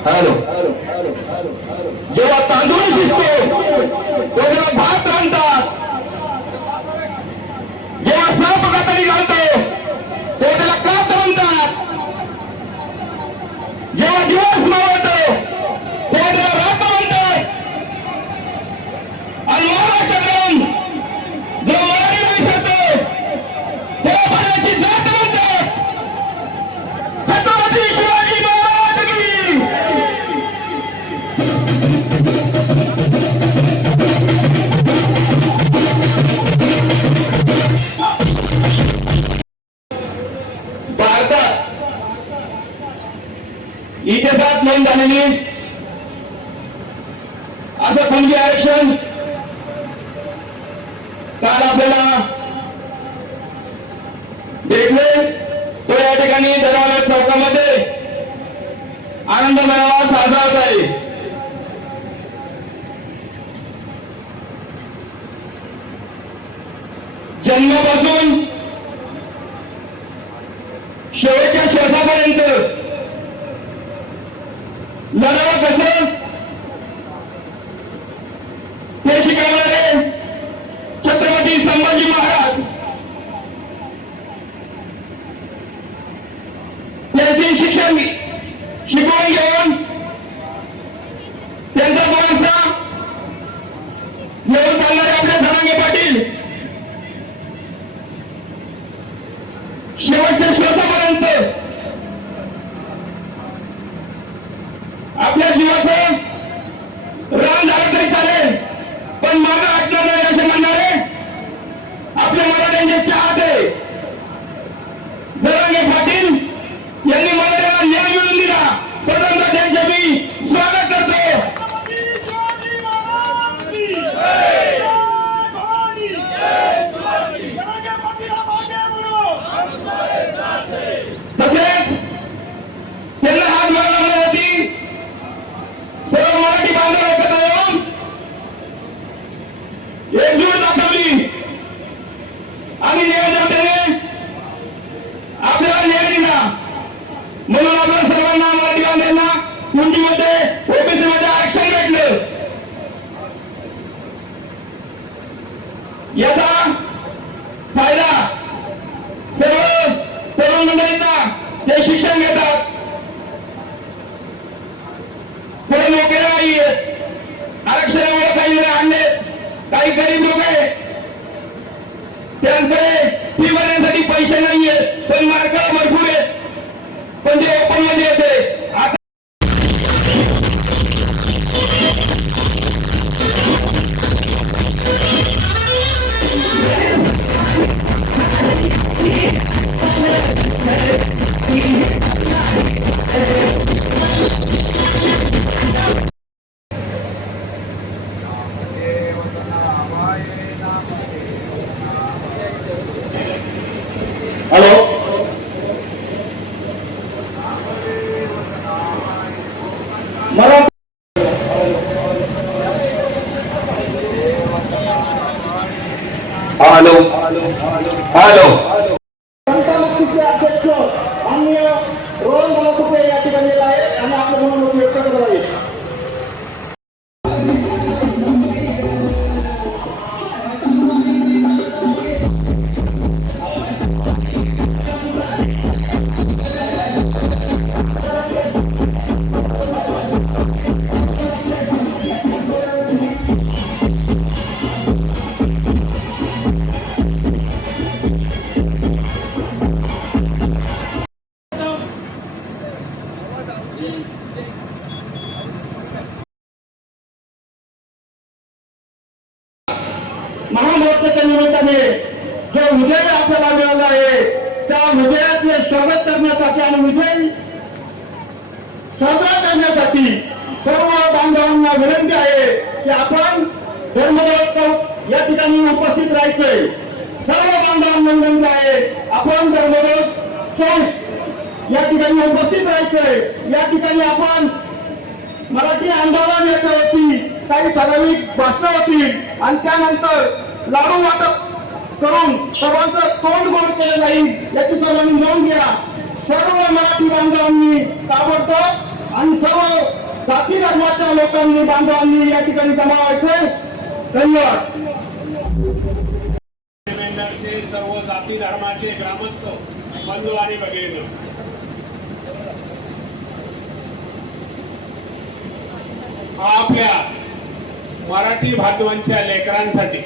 Halo. Halo. Halo. Halo. Jawab tanggung di situ. Kau jangan इतिहासात नोंद झालेली. आता कोणते आरक्षण काल आपल्याला भेटले. तो या ठिकाणी दरवाजा चौकामध्ये आनंद मेळावा साजरा होत आहे. जन्मापासून शेवटच्या श्वासापर्यंत काही गरीब लोक आहेत त्यांकडे Hello? आंदोलन होती काही ठराविक भाषणं होती आणि त्यानंतर लाडू वाटप करून सर्वांचं तोंड गोड केलं जाईल याची सर्वांनी नोंद घ्या. सर्व मराठी बांधवांनी ताबडतोब आणि सर्व जाती धर्माच्या लोकांनी बांधवांनी या ठिकाणी जमा व्हायचे. धन्यवाद. सर्व जाती धर्माचे ग्रामस्थ बंधू आणि बघितलं आपल्या मराठी भातवांच्या लेकरांसाठी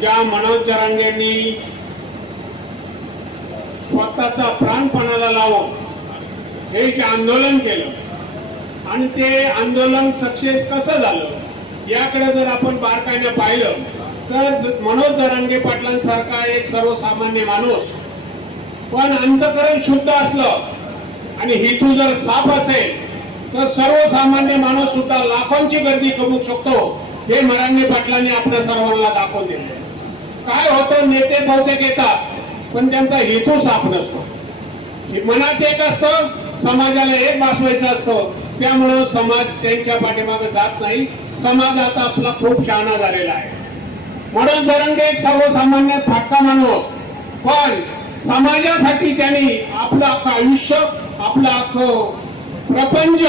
ज्या मनोज जरांगेंनी स्वतःचा प्राणपणाला लावून हे जे आंदोलन केलं आणि ते आंदोलन सक्सेस कसं झालं याकडे जर आपण बारकाईने पाहिलं तर मनोज जरांगे पाटलांसारखा एक सर्वसामान्य माणूस पण अंतकरण शुद्ध असलं आणि हेतू जर साफ असेल तर सर्वसामान्य माणूस सुद्धा लाखोंची गर्दी करू शकतो हे मरांगे पाटलांनी आपल्या सर्वांना दाखवून दिले काय होतं नेते बहुतेक येतात पण त्यांचा हेतू साफ नसतो. मनात एक असतं समाजाला एक भासवायचं असतं. त्यामुळं समाज त्यांच्या पाठीमागे जात नाही. समाज आता आपला खूप शहाणा झालेला आहे. म्हणून जरंगे एक सर्वसामान्य फाटका माणूस. पण समाजासाठी त्यांनी आपलं अख्खं आयुष्य आपलं अख्खं प्रपंच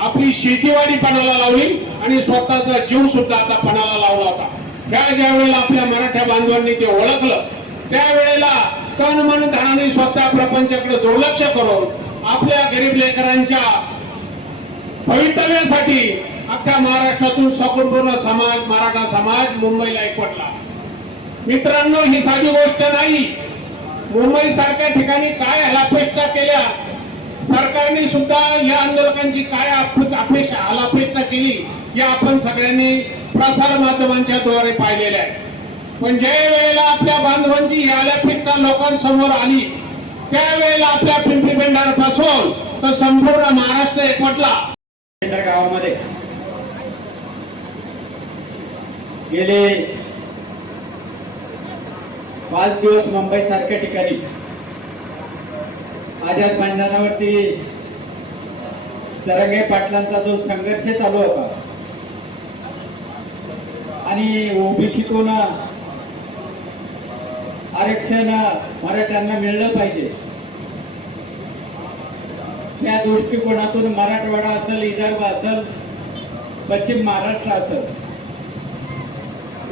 आपली शेतीवाडी पणाला लावली आणि स्वतःचा जीव सुद्धा आता पणाला लावला होता. त्या ज्या वेळेला आपल्या मराठ्या बांधवांनी ते ओळखलं त्यावेळेला तन मन धनाने स्वतः प्रपंचाकडे दुर्लक्ष करून आपल्या गरीब लेकरांच्या भवितव्यासाठी अख्ख्या महाराष्ट्रातून संपूर्ण समाज मराठा समाज मुंबईला एकवटला. मित्रांनो ही साधी गोष्ट नाही. मुंबई सारख्या ठिकाणी काय हलापेष्टा केल्या सरकारने सुद्धा या आंदोलकांची काय अपेक्षा अलापेक्षा केली या आपण सगळ्यांनी प्रसार माध्यमांच्या द्वारे पाहिलेल्या आहे. पण ज्या वेळेला आपल्या बांधवांची ही अलापेक्षा लोकांसमोर आली त्यावेळेला आपल्या पिंपरी पेंढारपासून तर संपूर्ण महाराष्ट्र एकवटला. गावामध्ये गेले पाच दिवस मुंबई सारख्या ठिकाणी आझाद मैदानावरती सरंगे पाटलांचा जो संघर्ष चालू होता आणि ओबीसीतून आरक्षण मराठ्यांना मिळलं पाहिजे त्या दृष्टिकोनातून मराठवाडा असेल विदर्भ असेल पश्चिम महाराष्ट्र असेल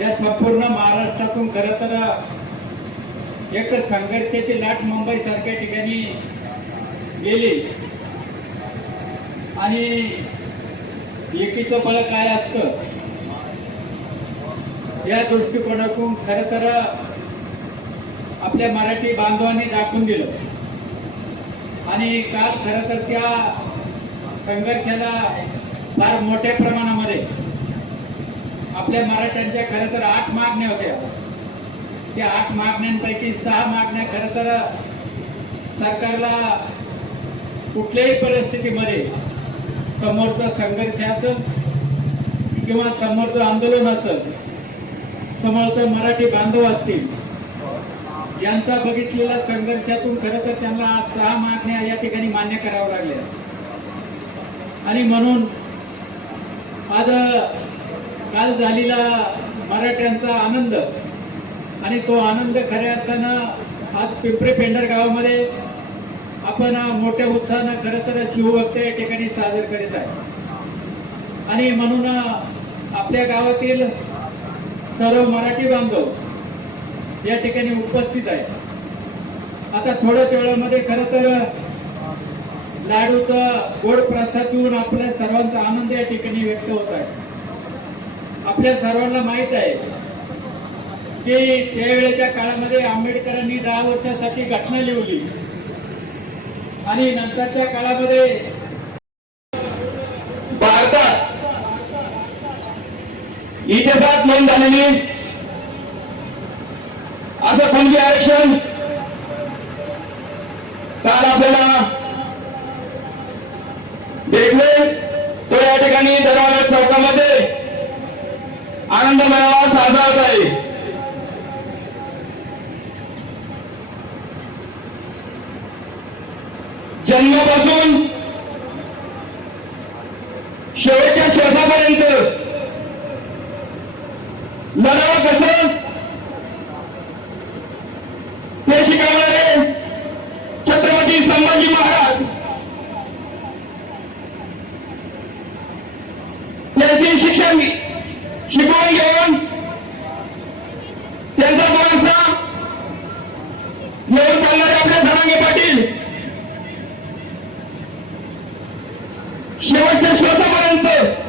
या संपूर्ण महाराष्ट्रातून खर तर एक संघर्षाची लाट मुंबई सारख्या ठिकाणी गेले. आणि एकीचं फळ काय असतं? या दृष्टिकोनातून खर तर आपल्या मराठी बांधवांनी दाखवून दिलं. आणि काल खरं तर त्या संघर्षाला फार मोठ्या प्रमाणामध्ये आपल्या मराठ्यांच्या खरं तर आठ मागण्या होत्या. त्या आठ मागण्यांपैकी सहा मागण्या खरं तर सरकारला कुठल्याही परिस्थितीमध्ये समोरचा संघर्ष किंवा समोरचं आंदोलन असेल समोरचं मराठी बांधव असतील यांचा बघितलेला संघर्षातून खरं तर त्यांना आज सहा मागण्या या ठिकाणी मान्य कराव्या लागल्या. आणि म्हणून आज काल झालेला मराठ्यांचा आनंद आणि तो आनंद खऱ्या अर्थानं आज पिंपरी पेंढर गावामध्ये आपण मोठ्या उत्साहानं खरं तर शिवभक्त या ठिकाणी साजरे करीत आहे. आणि म्हणून आपल्या गावातील सर्व मराठी बांधव या ठिकाणी उपस्थित आहे आता थोड्याच वेळामध्ये खरं तर लाडूचा गोड प्रसाद देऊन आपल्या सर्वांचा आनंद या ठिकाणी व्यक्त होत आहे. आपल्या सर्वांना माहीत आहे की त्यावेळेच्या काळामध्ये आंबेडकरांनी दहा वर्षासाठी घटना लिहिली. आणि नंतरच्या काळामध्ये भारतात इतिहासात नोंद झालेली असं कोणते आरक्षण काल आपल्याला भेटले. तो या ठिकाणी दरवाजा चौकामध्ये आनंद मेळावा साजरा होत आहे. जन्मापासून शेवटच्या श्वासापर्यंत लढावं कसं ते शिकवणारे छत्रपती संभाजी महाराज शिक्षण शिकवून घेऊन त्यांचा भरोसा घेऊन चालणारे आपले धनांगे पाटील शेवटच्या श्वासापर्यंत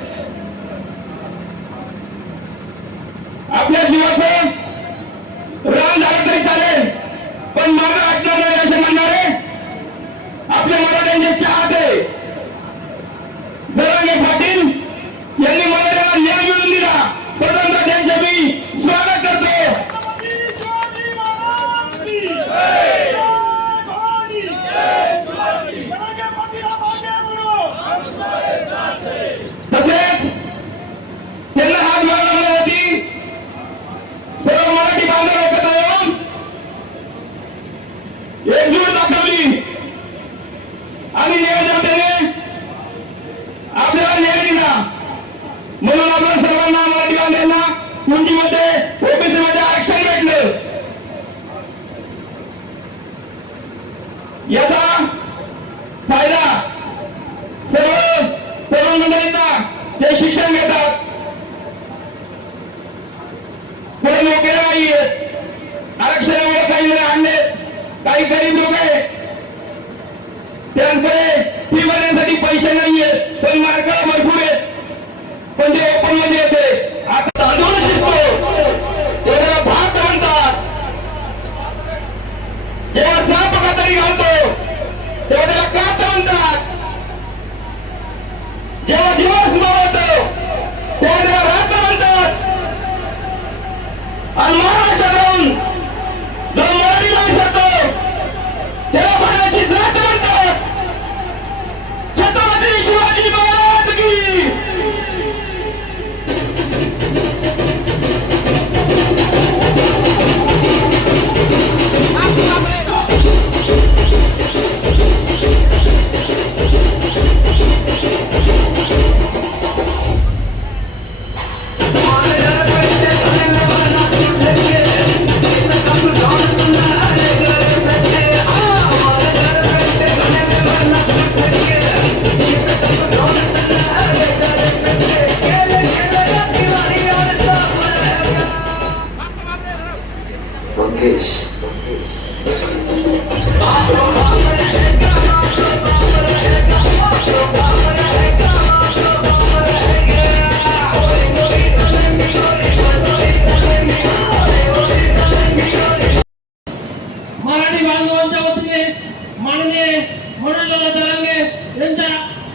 माननीय दरांगे यांच्या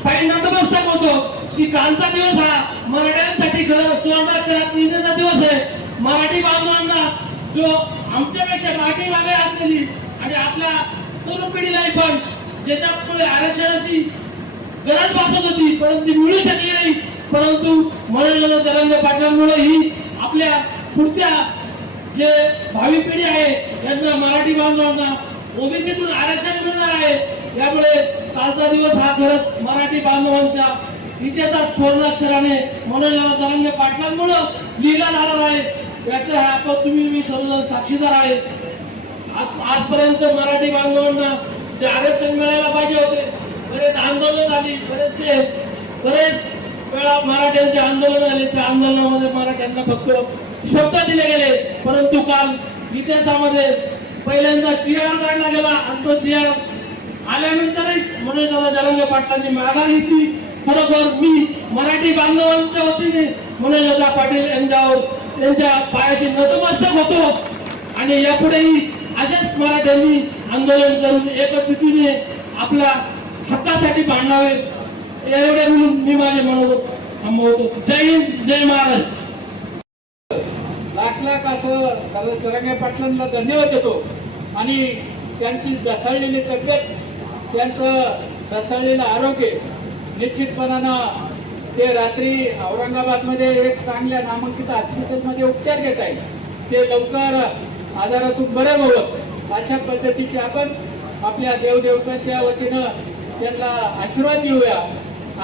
पायी नतमस्तक होतो की कालचा दिवस हा मराठ्यांसाठी घर सुवर्णाक्षरात लिहिण्याचा दिवस आहे. मराठी बांधवांना जो आमच्यापेक्षा मागे मागे असलेली आणि आपल्या तरुण पिढीलाही पण ज्याच्यामुळे आरक्षणाची गरज भासत होती परंतु मिळू शकली नाही. परंतु मनोजदादा तरंग पाटलांमुळे ही आपल्या पुढच्या जे भावी पिढी आहे यांना मराठी बांधवांना ओबीसीतून आरक्षण मिळणार आहे. यामुळे कालचा दिवस हा खरंच मराठी बांधवांच्या इतिहासात स्वर्णाक्षराने मनोजराव तरंगे पाटलांमुळं लिहिला जाणार आहे. याचं हा आपण तुम्ही मी सर्वजण साक्षीदार आहे आज आजपर्यंत मराठी बांधवांना जे आरक्षण मिळायला पाहिजे होते बरेच आंदोलन झाली बरेचसे बरेच वेळा मराठ्यांचे आंदोलन झाले. त्या आंदोलनामध्ये मराठ्यांना फक्त शब्द दिले गेले. परंतु काल इतिहासामध्ये पहिल्यांदा चिहार काढला गेला आणि तो चिहार आल्यानंतरच म्हणून दादा जरंगे पाटलांनी माघार घेतली. खरोखर मी मराठी बांधवांच्या वतीने म्हणून दादा पाटील यांच्यावर यांच्या पायाची नतमस्तक होतो. आणि यापुढेही अशाच मराठ्यांनी आंदोलन करून एकत्रितीने आपला हक्कासाठी भांडावे एवढे म्हणून मी माझे मनोगत थांबवतो. जय हिंद जय महाराष्ट्र. लाख लाख असं तरंगे पाटलांना धन्यवाद देतो. आणि त्यांची ढसाळलेली तब्येत त्यांचं ढसाळलेलं आरोग्य निश्चितपणानं ते रात्री औरंगाबादमध्ये एक चांगल्या नामांकित हॉस्पिटलमध्ये उपचार घेत आहेत. ते लवकर आजारातून बरे व्हावं अशा पद्धतीचे आपण आपल्या देवदेवतांच्या वतीनं त्यांना आशीर्वाद देऊया.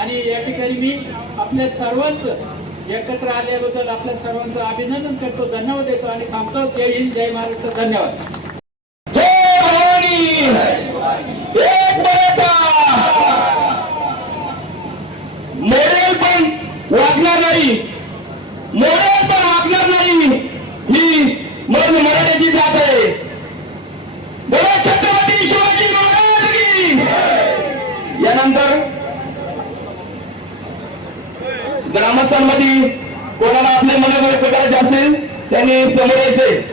आणि या ठिकाणी मी आपल्या सर्वांचं एकत्र आल्याबद्दल आपल्या सर्वांचं अभिनंदन करतो धन्यवाद देतो आणि थांबतो. जय हिंद जय महाराष्ट्र धन्यवाद. नाही. मोरे तर आपणार नाही. ही मग मराठ्याची जात आहे. बोला छत्रपती शिवाजी यानंतर ग्रामस्थांमध्ये कोणाला आपले मनोगत प्रकारचे असतील त्यांनी समोर यायचे.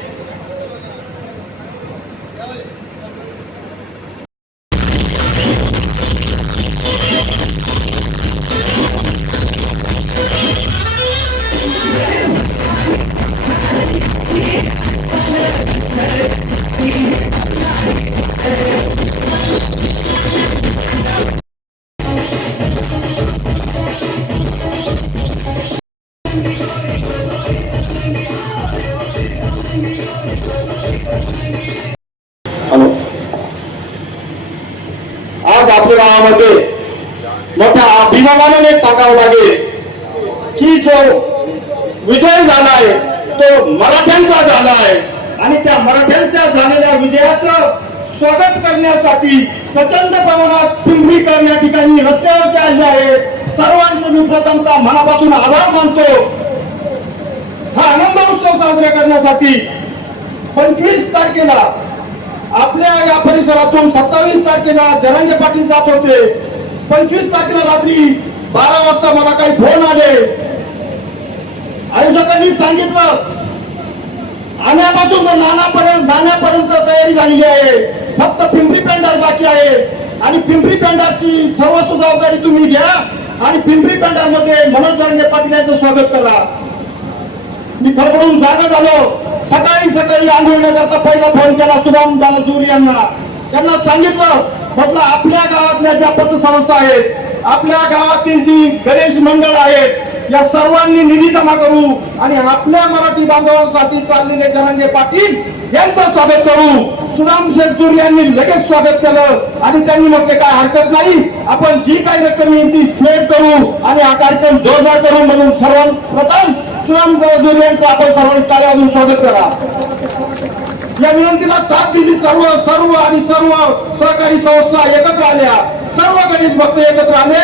मोठ्या सांगावं लागेल की जो विजय झाला आहे तो मराठ्यांचा झाला आहे आणि त्या मराठ्यांच्या झालेल्या विजयाचं स्वागत करण्यासाठी प्रचंड प्रमाणात पिंपरीकर या ठिकाणी रस्त्यावरती आले आहे. सर्वांचे मी प्रथमचा मनापासून आभार मानतो. हा आनंद उत्सव साजरा करण्यासाठी पंचवीस तारखेला आपल्या या परिसरातून सत्तावीस तारखेला धनंजय पाटील जात होते. पंचवीस तारखेला रात्री बारा वाजता मला काही फोन आले. आयोजकांनी सांगितलं आण्यापासून नानापर्यंत नाण्यापर्यंत तयारी झालेली आहे. फक्त पिंपरी पेंडार बाकी आहे. आणि पिंपरी पेंडारची सर्वस्व जबाबदारी तुम्ही घ्या आणि पिंपरी पेंडारमध्ये मनोज जरांगे पाटील यांचं स्वागत करा. मी खरबडून जागा झालो. सकाळी सकाळी आंघोळ न करता पहिला फोन केला सुभाम दानजूर यांना. त्यांना सांगितलं म्हटलं आपल्या गावातल्या ज्या पतसंस्था आहेत आपल्या गावातील जी गणेश मंडळ आहेत या सर्वांनी निधी जमा करू आणि आपल्या मराठी बांधवांसाठी चाललेले धनंजय पाटील यांचं स्वागत करू. सुदाम शेठूर यांनी लगेच स्वागत केलं आणि त्यांनी म्हटले काय हरकत नाही आपण जी काही रक्कम येईल ती शेअर करू आणि हा कार्यक्रम जोरदार करू म्हणून सर्वप्रथम सुदाम जोर यांचं आपण सर्वांनी टाळ्या स्वागत करा. या विनंतीला साथ दिली सर्व सर्व आणि सर्व सहकारी संस्था एकत्र आल्या. सर्व गणेश भक्त एकत्र आले.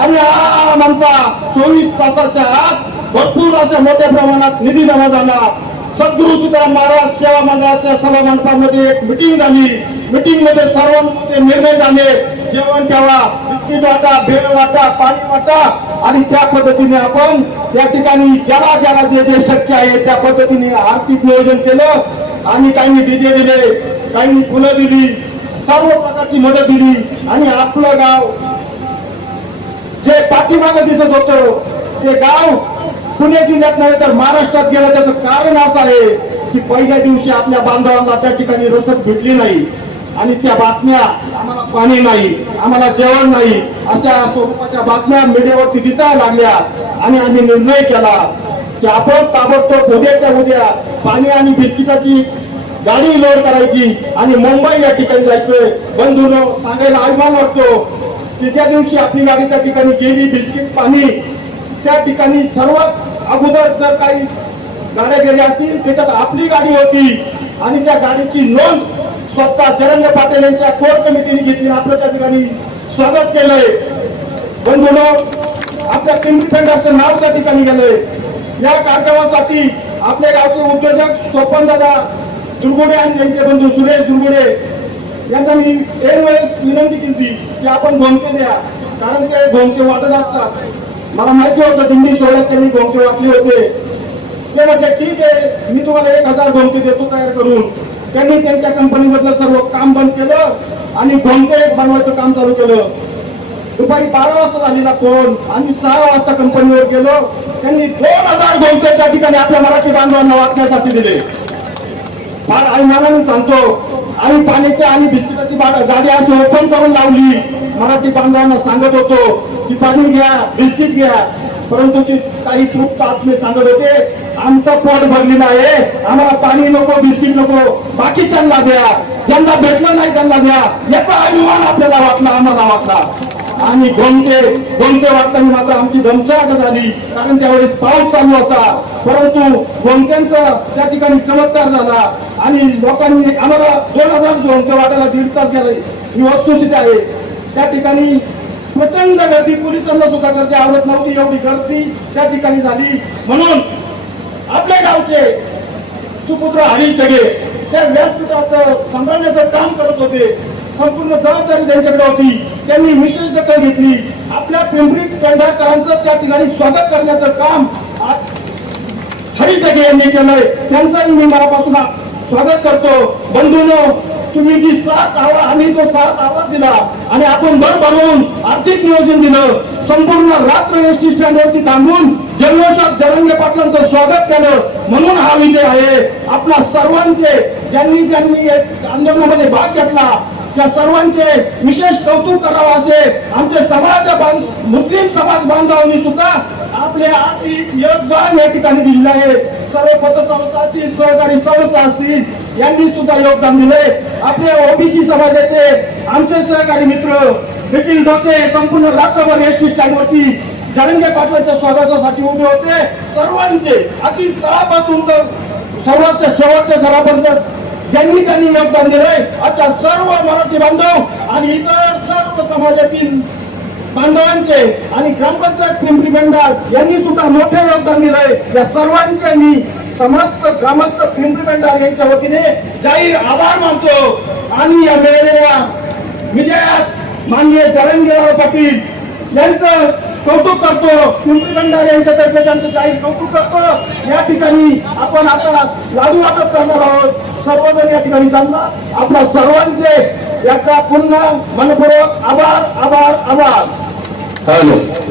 आणि हा आमचा चोवीस तासाच्या आत भरपूर अशा मोठ्या प्रमाणात निधी जमा झाला. सद्गुरु तुकाराम महाराज सेवा मंडळाच्या सभा मंडपामध्ये एक मिटिंग झाली. मिटिंगमध्ये सर्वांचे निर्णय झाले. जेवण ठेवा बिस्किट वाटा भेळ वाटा पाणी वाटा. आणि त्या पद्धतीने आपण या ठिकाणी ज्याला ज्याला जे जे शक्य आहे त्या पद्धतीने आर्थिक नियोजन केलं. आणि काही डीजे दिले काही फुलं दिली सर्व प्रकारची मदत दिली आणि आपलं गाव जे पाठीमागं दिसत होतं ते गाव पुणे जिल्ह्यात नाही तर महाराष्ट्रात गेलं. त्याचं कारण असं आहे की पहिल्या दिवशी आपल्या बांधवांना त्या ठिकाणी रोसत भेटली नाही आणि त्या बातम्या आम्हाला पाणी नाही आम्हाला जेवण नाही अशा स्वरूपाच्या बातम्या मीडियावरती दिसायला लागल्या आणि आम्ही निर्णय केला की आपण ताबडतोब उद्याच्या उद्या पाणी आणि बिस्किटाची गाडी लोड करायची आणि मुंबई या ठिकाणी जायचंय बंधून सांगायला अभिमान वाटतो तिच्या दिवशी आपली गाडी त्या ठिकाणी गेली बिस्किट पाणी त्या ठिकाणी सर्वात अगोदर जर काही गाड्या गेल्या असतील त्याच्यात आपली गाडी होती आणि त्या गाडीची नोंद स्वतः चरंग पाटील यांच्या कोर कमिटीने घेतली. आपलं त्या ठिकाणी स्वागत केलंय. बंधून आपल्या पिंपरी फंडाचं नाव त्या ठिकाणी गेलंय. या कार्यक्रमासाठी आपल्या गावचे उद्योजक सोपन दादा दुर्गुडे आणि त्यांचे बंधू सुरेश दुर्गुडे यांना मी एक वेळेस विनंती केली की आपण भोमके द्या. कारण ते भोमके वाटत असतात. मला माहिती होतं दिंडी सोहळ्यात त्यांनी भोमके वाटले होते. ते म्हटले ठीक आहे मी तुम्हाला एक हजार भोमके देतो तयार करून. त्यांनी त्यांच्या कंपनीमधलं सर्व काम बंद केलं आणि भोमके बनवायचं काम चालू केलं. दुपारी बारा वाजता झालेला फोन. आम्ही सहा वाजता कंपनीवर गेलो. त्यांनी दोन हजार दोनशे त्या ठिकाणी आपल्या मराठी बांधवांना वाचण्यासाठी दिले. फार अभिमानाने सांगतो आम्ही पाण्याची आणि बिस्किटाची गाडी अशी ओपन करून लावली. मराठी बांधवांना सांगत होतो की पाणी घ्या बिस्किट घ्या. परंतु ती काही तृप्त आत्मे सांगत होते आमचं पोट भरलेलं आहे. आम्हाला पाणी नको बिस्किट नको. बाकीच्यांना द्या. ज्यांना भेटलं नाही त्यांना द्या. याचा अभिमान आपल्याला वाटला आम्हाला वाटला. आणि गोमते गोमते वाटताना मात्र आमची धमचाट झाली. कारण त्यावेळेस पाऊस चालू होता. परंतु गोमत्यांचा त्या ठिकाणी चमत्कार झाला. आणि लोकांनी आम्हाला दोन हजार गोमते वाटायला दीड तास गेले. ही वस्तुस्थिती आहे. त्या ठिकाणी प्रचंड गर्दी पोलिसांना सुद्धा गर्दी आवडत नव्हती. एवढी गर्दी त्या ठिकाणी झाली. म्हणून आपल्या गावचे सुपुत्र हरी तगे त्या व्यासपीठाचं सांभाळण्याचं काम करत होते. संपूर्ण जबाबदारी त्यांच्याकडे होती. त्यांनी विशेष दखल घेतली. आपल्या पिंपरी पेंढारकरांचं त्या ठिकाणी स्वागत करण्याचं काम आज हरिटके यांनी केलंय. त्यांचाही मी मनापासून स्वागत करतो. बंधूनो तुम्ही जी सात आवाज आम्ही तो सात आवाज दिला आणि आपण भर भरून आर्थिक नियोजन दिलं संपूर्ण रात्र एस टी स्टँडवरती थांबून जल्लोषात जरंगे पाटलांचं स्वागत केलं. म्हणून हा विजय आहे. आपल्या सर्वांचे ज्यांनी ज्यांनी आंदोलनामध्ये भाग घेतला या सर्वांचे विशेष कौतुक करावं असे आमचे समाज मुस्लिम समाज बांधवांनी सुद्धा आपले योगदान या ठिकाणी दिलेलं आहे. सर्व पतसंस्था असतील सहकारी संस्था असतील यांनी सुद्धा योगदान दिले आपले ओबीसी समाजाचे आमचे सहकारी मित्र नितीन धोते संपूर्ण रात्रभर एसटी स्टँडवरती जरंगे पाटलाच्या स्वागतासाठी उभे होते. सर्वांचे अति तळापासून तर सर्वांच्या शेवटच्या घरापर्यंत ज्यांनी त्यांनी योगदान दिलंय अशा सर्व मराठी बांधव आणि इतर सर्व समाजातील बांधवांचे आणि ग्रामपंचायत पिंपरी बंडाल यांनी सुद्धा मोठे योगदान दिलंय. या सर्वांचे मी समस्त ग्रामस्थ पिंपरी बंडाल यांच्या वतीने जाहीर आभार मानतो. आणि या मिळालेल्या विजयात माननीय जरंगीराव पाटील यांचं कौतुक करतो. पिंपरी बंडाल यांच्यातर्फे त्यांचं जाहीर कौतुक करतो. या ठिकाणी आपण आता लाडू वाटप करणार आहोत. सर्वजण या ठिकाणी जमला आपल्या सर्वांचे याचा पुन्हा मनपूर्वक आभार आभार आभार हॅलो